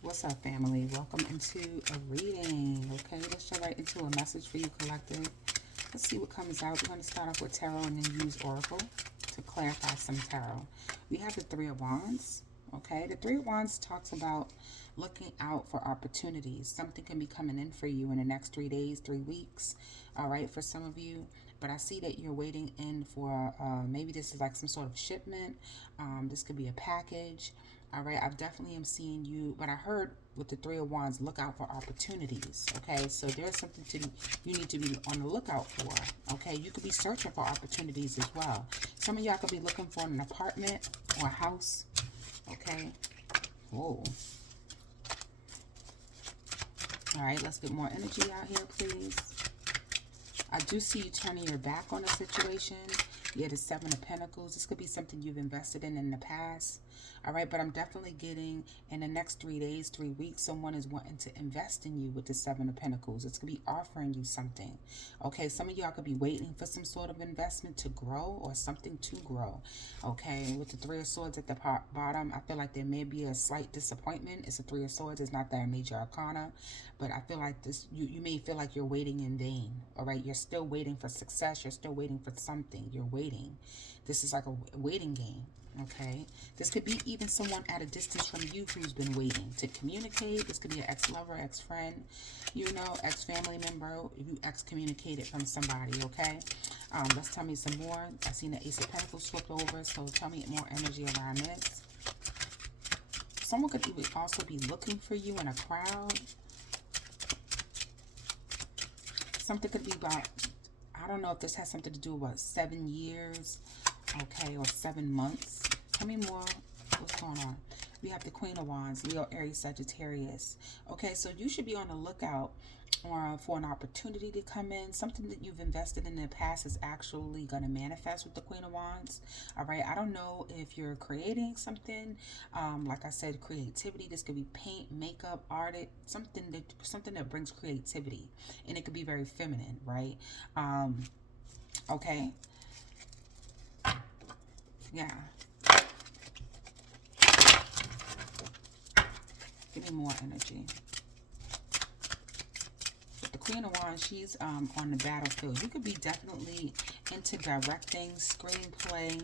What's up, family? Welcome into a reading. Okay, let's jump right into a message for you, collective. Let's see what comes out. We're going to start off with tarot and then use oracle to clarify some tarot. We have the Three of Wands. Okay, the Three of Wands talks about looking out for opportunities. Something can be coming in for you in the next 3 days, 3 weeks. All right, for some of you. But I see that you're waiting in for maybe this is like some sort of shipment. This could be a package. All right, I definitely am seeing you, but I heard with the Three of Wands, look out for opportunities. Okay, so there's something you need to be on the lookout for. Okay, you could be searching for opportunities as well. Some of y'all could be looking for an apartment or a house. Okay, whoa. All right, let's get more energy out here, please. I do see you turning your back on a situation. Yeah, the Seven of Pentacles. This could be something you've invested in the past. All right, but I'm definitely getting in the next 3 days, 3 weeks, someone is wanting to invest in you with the Seven of Pentacles. It's going to be offering you something. Okay, some of y'all could be waiting for some sort of investment to grow or something to grow. Okay, with the Three of Swords at the bottom, I feel like there may be a slight disappointment. It's a Three of Swords. It's not that major arcana, but I feel like this. You may feel like you're waiting in vain. All right, you're still waiting for success. You're still waiting for something. You're waiting. This is like a waiting game. Okay, this could be even someone at a distance from you who's been waiting to communicate. This could be an ex-lover, ex-friend, you know, ex-family member. You excommunicated from somebody. Okay, let's tell me some more. I seen the Ace of Pentacles flipped over, so tell me more energy around this. Someone could also be looking for you in a crowd. Something could be about, I don't know if this has something to do with 7 years, okay, or 7 months. Tell me more. What's going on? We have the Queen of Wands, Leo, Aries, Sagittarius. Okay, so you should be on the lookout for an opportunity to come in. Something that you've invested in the past is actually going to manifest with the Queen of Wands. All right, I don't know if you're creating something. Like I said, creativity. This could be paint, makeup, art, something that brings creativity, and it could be very feminine, right? Okay. Yeah. Give me more energy. The Queen of Wands, she's on the battlefield. You could be definitely into directing, screenplay,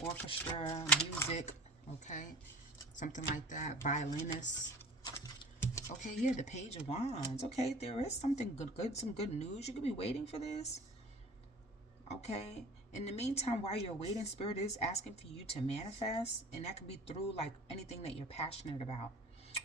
orchestra, music, okay? Something like that. Violinist. Okay, yeah, the Page of Wands. Okay, there is something good, some good news. You could be waiting for this. Okay. In the meantime, while you're waiting, Spirit is asking for you to manifest, and that can be through like anything that you're passionate about,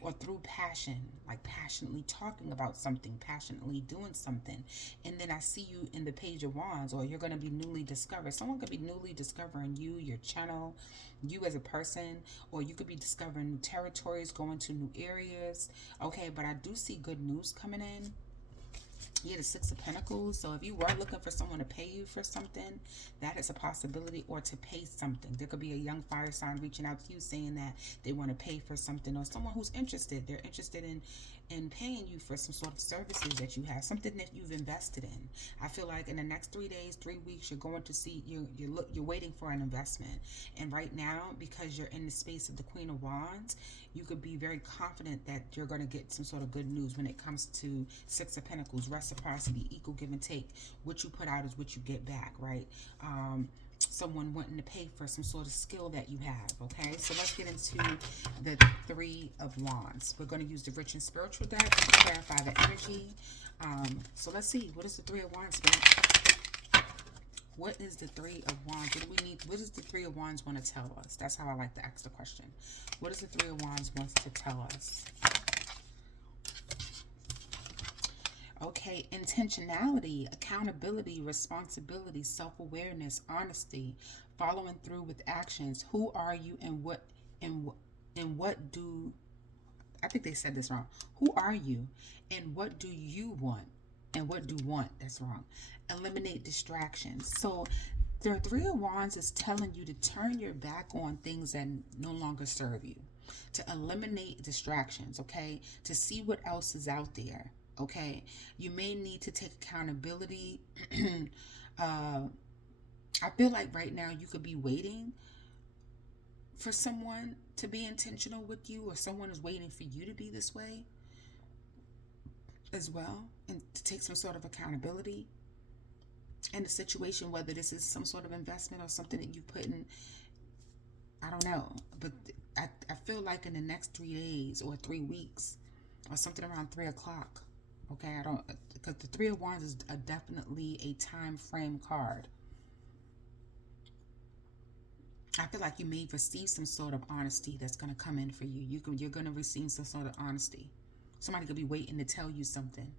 or through passion, like passionately talking about something, passionately doing something. And then I see you in the Page of Wands, or you're going to be newly discovered. Someone could be newly discovering you, your channel, you as a person, or you could be discovering new territories, going to new areas. Okay, but I do see good news coming in. Yeah, the Six of Pentacles. So if you were looking for someone to pay you for something, that is a possibility, or to pay something. There could be a young fire sign reaching out to you saying that they want to pay for something, or someone who's interested. They're interested in paying you for some sort of services that you have, something that you've invested in. I feel like in the next 3 days, 3 weeks, you're going to see you're waiting for an investment. And right now, because you're in the space of the Queen of Wands, you could be very confident that you're going to get some sort of good news when it comes to Six of Pentacles, reciprocity, equal give and take. What you put out is what you get back, right? Someone wanting to pay for some sort of skill that you have. Okay, so let's get into the Three of Wands. We're going to use the Rich and Spiritual deck to clarify the energy. So let's see, what is the Three of Wands, Spirit? What is the Three of Wands? What do we need? What does the Three of Wands want to tell us? That's how I like to ask the question. What does the Three of Wands wants to tell us? Okay, intentionality, accountability, responsibility, self-awareness, honesty, following through with actions. Who are you, and what do, I think they said this wrong. Who are you, and what do you want? And what do want? That's wrong. Eliminate distractions. So the Three of Wands is telling you to turn your back on things that no longer serve you, to eliminate distractions, okay? To see what else is out there, okay? You may need to take accountability. I feel like right now you could be waiting for someone to be intentional with you, or someone is waiting for you to be this way as well, and to take some sort of accountability in the situation, whether this is some sort of investment or something that you put in. I don't know, but I feel like in the next 3 days or 3 weeks or something around 3 o'clock. Okay, I don't, because the Three of Wands is definitely a time frame card. I feel like you may receive some sort of honesty that's going to come in for you. You're going to receive some sort of honesty. Somebody could be waiting to tell you something.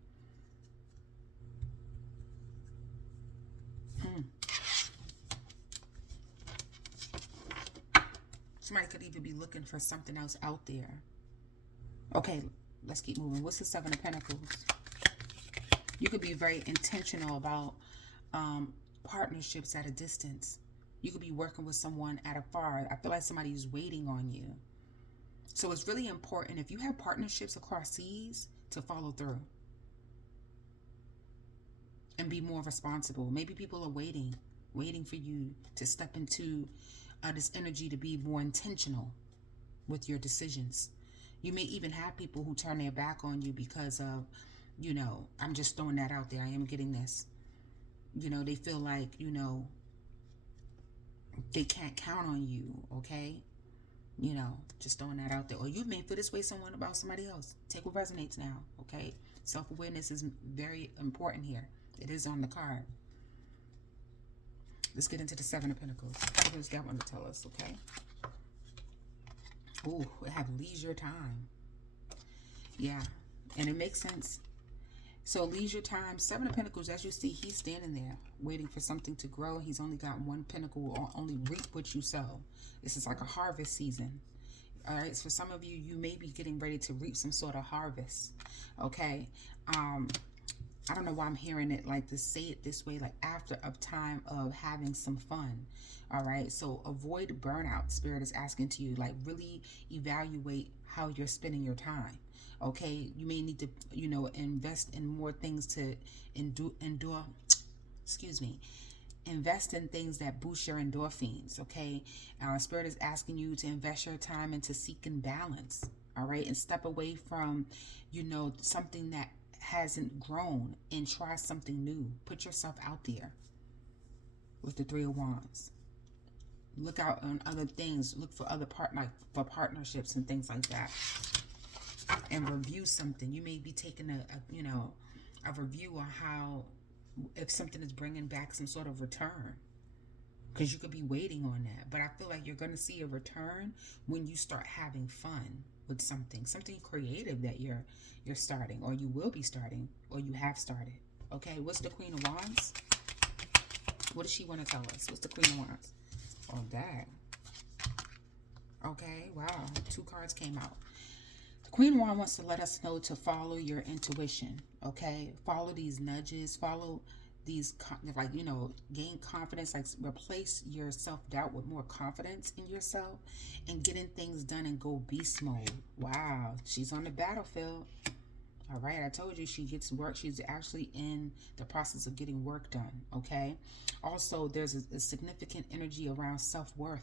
Somebody could even be looking for something else out there. Okay, let's keep moving. What's the Seven of Pentacles? You could be very intentional about partnerships at a distance. You could be working with someone at afar. I feel like somebody's waiting on you. So it's really important, if you have partnerships across seas, to follow through and be more responsible. Maybe people are waiting for you to step into this energy, to be more intentional with your decisions. You may even have people who turn their back on you because of, I'm just throwing that out there. I am getting this. They feel like, they can't count on you, okay? Just throwing that out there. Or you may feel this way someone about somebody else. Take what resonates now, okay? Self-awareness is very important here. It is on the card. Let's get into the Seven of Pentacles. What does that one to tell us, okay? Ooh, we have leisure time. Yeah, and it makes sense. So leisure time, Seven of Pentacles, as you see, he's standing there waiting for something to grow. He's only got one pentacle, or only reap what you sow. This is like a harvest season. All right, so for some of you, you may be getting ready to reap some sort of harvest. Okay, I don't know why I'm hearing it like this, say it this way, like after a time of having some fun. All right, so avoid burnout. Spirit is asking to you, like really evaluate how you're spending your time. Okay, you may need to, invest in more things to endure. Excuse me. Invest in things that boost your endorphins. Okay, Spirit is asking you to invest your time into seeking balance. All right, and step away from, something that hasn't grown, and try something new. Put yourself out there with the Three of Wands. Look out on other things. Look for other for partnerships and things like that. And review something. You may be taking a review on how, if something is bringing back some sort of return, because you could be waiting on that. But I feel like you're going to see a return when you start having fun with something creative that you're starting, or you will be starting, or you have started. Okay, what's the Queen of Wands? What does she want to tell us? What's the Queen of Wands? Oh, dang. Okay, wow, 2 cards came out. Queen Wand wants to let us know to follow your intuition, okay? Follow these nudges, follow these, gain confidence, like replace your self-doubt with more confidence in yourself and getting things done and go beast mode. Wow, she's on the battlefield. All right, I told you she gets work. She's actually in the process of getting work done, okay? Also, there's a significant energy around self-worth.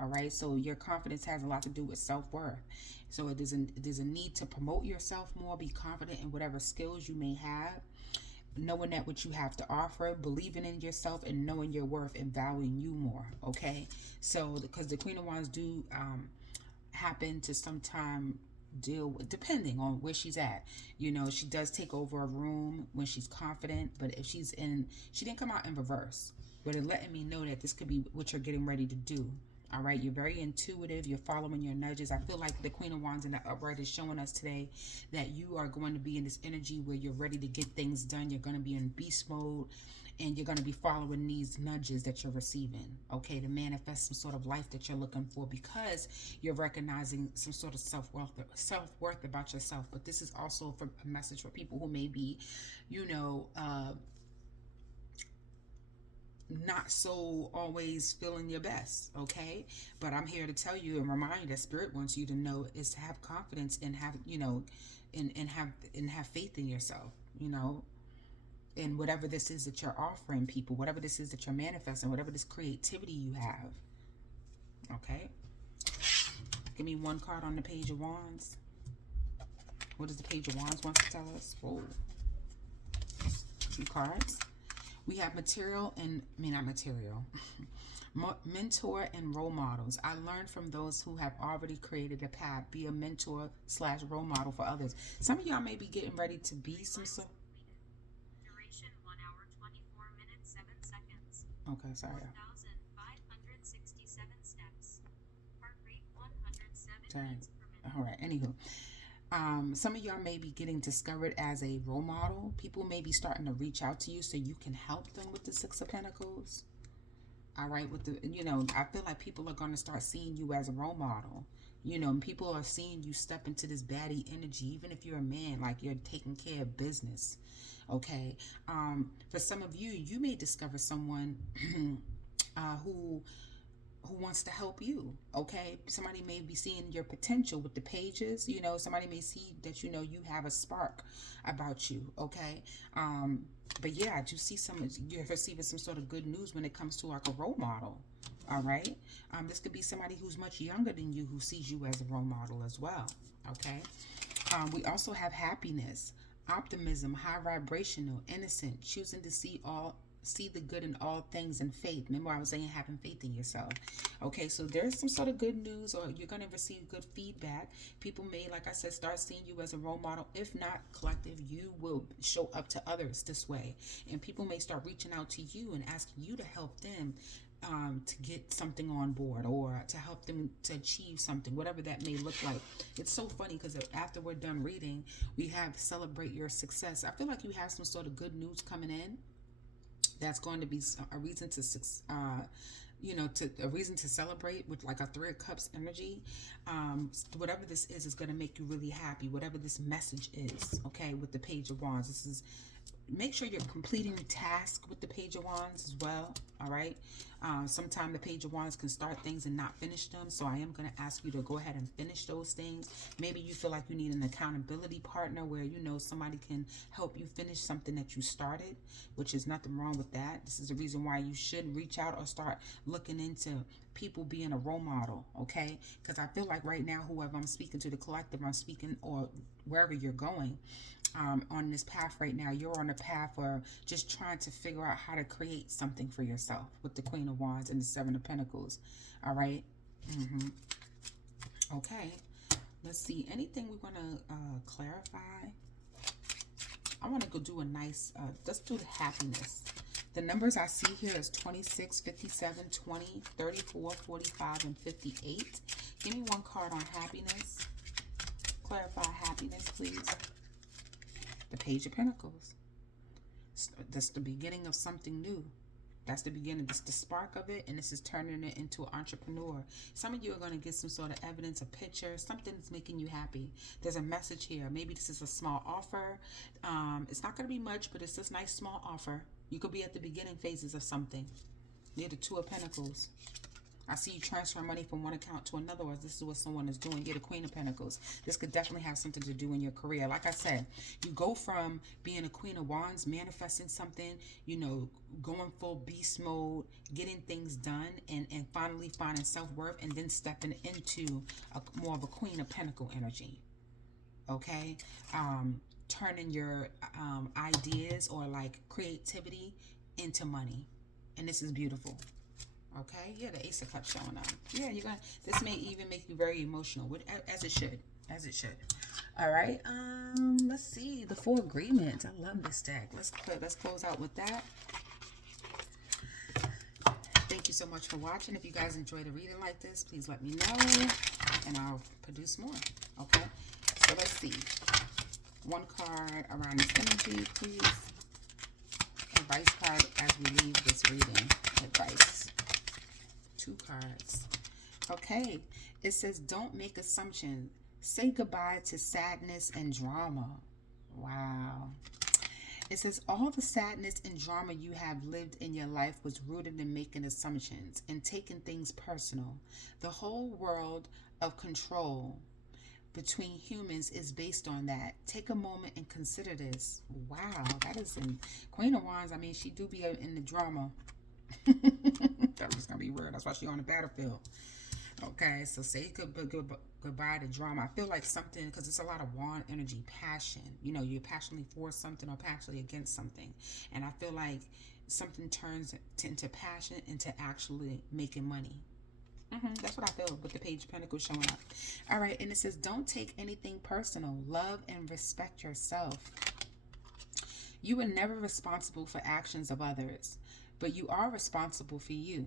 All right, so your confidence has a lot to do with self-worth. So there's a need to promote yourself more, be confident in whatever skills you may have, knowing that what you have to offer, believing in yourself, and knowing your worth and valuing you more, okay? So, because the Queen of Wands do happen to sometime deal with, depending on where she's at, she does take over a room when she's confident, but if she didn't come out in reverse, but it letting me know that this could be what you're getting ready to do. All right, you're very intuitive. You're following your nudges. I feel like the Queen of Wands in the upright is showing us today that you are going to be in this energy where you're ready to get things done. You're going to be in beast mode, and you're going to be following these nudges that you're receiving, okay, to manifest some sort of life that you're looking for, because you're recognizing some sort of self-worth about yourself. But this is also for a message for people who may be, not so always feeling your best, okay? But I'm here to tell you and remind you that Spirit wants you to know is to have confidence and have, and have faith in yourself, and whatever this is that you're offering people, whatever this is that you're manifesting, whatever this creativity you have, okay? Give me one card on the Page of Wands. What does the Page of Wands want to tell us? Whoa. 2 cards. We have material and, not material. Mentor and role models. I learned from those who have already created a path. Be a mentor / role model for others. Some of y'all may be getting ready to be some sort. Duration 1 hour 24 minutes 7 seconds. Okay, sorry. 4,567 steps. Heart rate 107 Dang. beats per minute. All right. Anywho, some of y'all may be getting discovered as a role model. People may be starting to reach out to you so you can help them with the 6 of Pentacles. All right, with the, I feel like people are going to start seeing you as a role model. People are seeing you step into this baddie energy, even if you're a man, like you're taking care of business. Okay. For some of you, you may discover someone who wants to help you. Okay, somebody may be seeing your potential with the pages. Somebody may see that you have a spark about you. Okay. But yeah, I do see you're receiving some sort of good news when it comes to like a role model. All right. This could be somebody who's much younger than you who sees you as a role model as well. Okay. We also have happiness, optimism, high vibrational, innocent, choosing to see the good in all things, and faith. Remember, I was saying having faith in yourself. Okay, so there's some sort of good news, or you're going to receive good feedback. People may, like I said, start seeing you as a role model. If not, collective, you will show up to others this way, and people may start reaching out to you and asking you to help them to get something on board, or to help them to achieve something, whatever that may look like. It's so funny because after we're done reading, we have celebrate your success. I feel like you have some sort of good news coming in. That's going to be a reason to a reason to celebrate with like a 3 of Cups energy. Whatever this is going to make you really happy. Whatever this message is, okay, with the Page of Wands. This is, make sure you're completing the task with the Page of Wands as well. All right. Sometimes the Page of Wands can start things and not finish them. So I am going to ask you to go ahead and finish those things. Maybe you feel like you need an accountability partner where, somebody can help you finish something that you started, which is nothing wrong with that. This is the reason why you should reach out or start looking into people being a role model. Okay. Because I feel like right now, whoever I'm speaking to, the collective I'm speaking, or wherever you're going, on this path right now, you're on a path for just trying to figure out how to create something for yourself with the Queen of Wands and the 7 of Pentacles. All right. Okay. Let's see. Anything we want to clarify? I want to go do a nice, let's do the happiness. The numbers I see here is 26, 57, 20, 34, 45, and 58. Give me one card on happiness. Clarify happiness, please. The Page of Pentacles. That's the beginning of something new. That's the beginning. This is the spark of it, and this is turning it into an entrepreneur. Some of you are going to get some sort of evidence, a picture, something that's making you happy. There's a message here. Maybe this is a small offer. It's not going to be much, but it's this nice small offer. You could be at the beginning phases of something. Near the 2 of Pentacles. I see you transfer money from one account to another, or this is what someone is doing. Get a Queen of Pentacles. This could definitely have something to do in your career. Like I said, you go from being a Queen of Wands, manifesting something, going full beast mode, getting things done, and finally finding self-worth, and then stepping into more of a Queen of Pentacle energy. Okay? Turning your ideas or like creativity into money. And this is beautiful. Okay, yeah, the Ace of Cups showing up. Yeah, this may even make you very emotional, as it should. All right, let's see, the 4 agreements. I love this deck. Let's close out with that. Thank you so much for watching. If you guys enjoyed a reading like this, please let me know, and I'll produce more. Okay, so let's see. One card around this energy, please. Advice card as we leave this reading. Advice. 2 cards. Okay. It says, don't make assumptions. Say goodbye to sadness and drama. Wow. It says, all the sadness and drama you have lived in your life was rooted in making assumptions and taking things personal. The whole world of control between humans is based on that. Take a moment and consider this. Wow. That is in Queen of Wands. I mean, she do be in the drama. That was gonna be weird. That's why she's on the battlefield. Okay, so say goodbye to drama. I feel like something, because it's a lot of wand energy, passion. You know, you're passionately for something or passionately against something. And I feel like something turns into passion into actually making money. That's what I feel with the Page of Pentacles showing up. All right, and it says, don't take anything personal. Love and respect yourself. You are never responsible for actions of others, but you are responsible for you.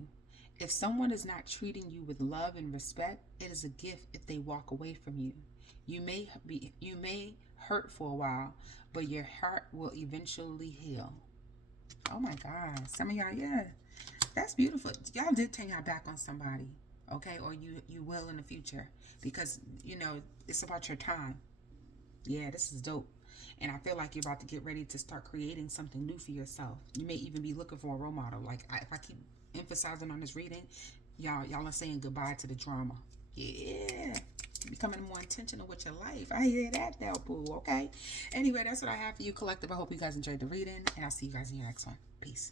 If someone is not treating you with love and respect, it is a gift if they walk away from you. You may hurt for a while, but your heart will eventually heal. Oh my God. Some of y'all, yeah. That's beautiful. Y'all did turn your back on somebody, okay? Or you will in the future, because, you know, it's about your time. Yeah, this is dope. And I feel like you're about to get ready to start creating something new for yourself. You may even be looking for a role model. Like, if I keep emphasizing on this reading, y'all are saying goodbye to the drama. Yeah. Becoming more intentional with your life. I hear that now, boo. Okay? Anyway, that's what I have for you, collective. I hope you guys enjoyed the reading, and I'll see you guys in your next one. Peace.